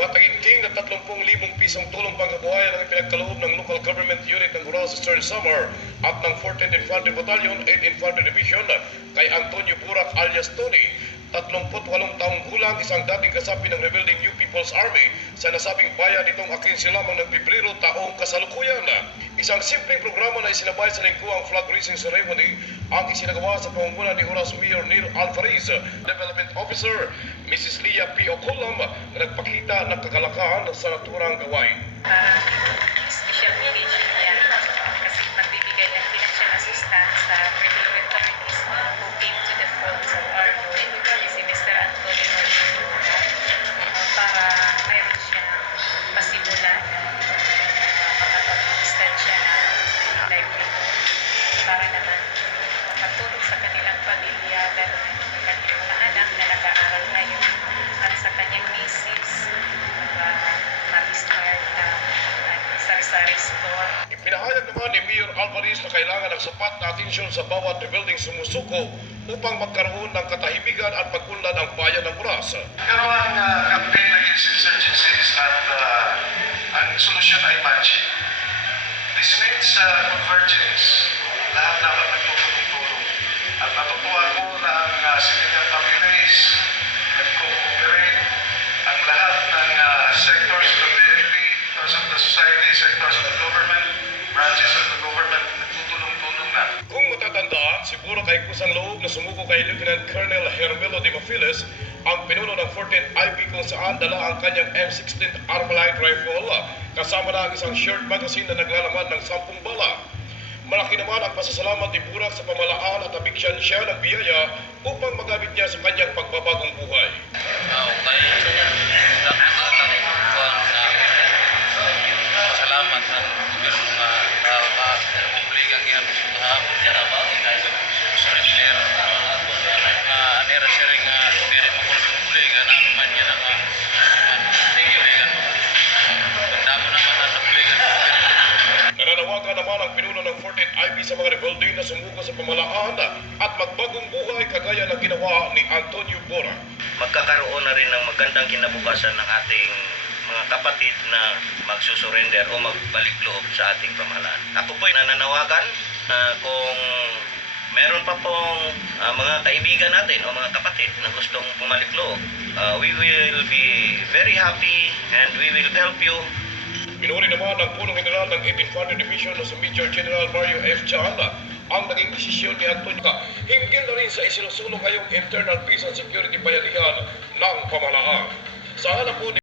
Tumatagingting na 30,000 pisong tulong pangkabuhayan ang ipinagkaloob ng local government unit ng Coral Eastern Samar at ng 14th Infantry Battalion, 8th Infantry Division kay Antonio Burak alias Tony, 38 taong gulang, isang dating kasapi ng Rebuilding New People's Army sa nasabing bayan nitong 15 lamang ng Pebrero taong kasalukuyan. Isang simpleng programa na isinabay sa lingguang flag raising ceremony ang isinagawa sa pamumuno ni Oras Mayor Neil Alvarez, Development Officer Mrs. Leah P. Ocolam, na nagpakita ng kagalakan sa naturang gawain. Special occasion niya kasi magbibigay ng financial assistance sa critical returnees who came to the front of our si Mr. Antonio para mayroon siyang pasimulan makapag-extend siya ng livelihood para naman makatulong sa kanilang pamilya lalo na yung kanyang mga anak na nag-aaral ngayon at sa kanyang misis mag-start sari-sari store. Ipinahayag naman ni Mayor Alvarez na kailangan ng sapat na atensyon sa bawat rebuilding sumusuko upang magkaroon ng katahimikan at pag-unlad ang bayan ng Oras. Pero ang campaign against insurgency is not ang solusyon ay magic. This means convergence. Lahat dapat nagtutulong-tulong. At natutuwa ko na ang civilian families nag-cooperate, ang lahat ng sectors of the PNP, sectors of the society, sectors of the government, branches of the government, nagtutulong-tulong na. Kung matatandaan, siguro kay kusang loob na sumuko kay Lieutenant Colonel Hermelo de Mafiles ang pinuno ng 14th IB kung saan dala ang kanyang M16 Armalite rifle kasama na ang isang short magazine na naglalaman ng 10 bala. Malaki naman ang pasasalamat ni Burak sa pamalaan at nabigyan siya ng biyaya upang magamit niya sa kanyang pagbabagong buhay. Salamat ng gobyerno nga republikang yan surrender anera sharing diri mo kung republikan ano man yan ang tingiligan mo damo naman ang republikan. Nananawagan naman ang pinuno ng 14th IB sa mga rebuilding na sumuko sa pamalaan at magbagong buhay kagaya ng ginawa ni Antonio Burak. Magkakaroon na rin ng magandang kinabukasan ng ating mga kapatid na magsusurrender o magbalik loob sa ating pamahalaan. Ako po'y nananawagan na kung meron pa pong mga kaibigan natin o mga kapatid na gustong bumalik loob, we will be very happy and we will help you. Minuri naman ng punong general ng 8th Infantry Division na si Major General Mario F. Chanda ang naging desisyon ni Antonio hinggil na rin sa isinusulong ngayong internal peace and security bayanihan ng pamahalaan. Sa hanap po ni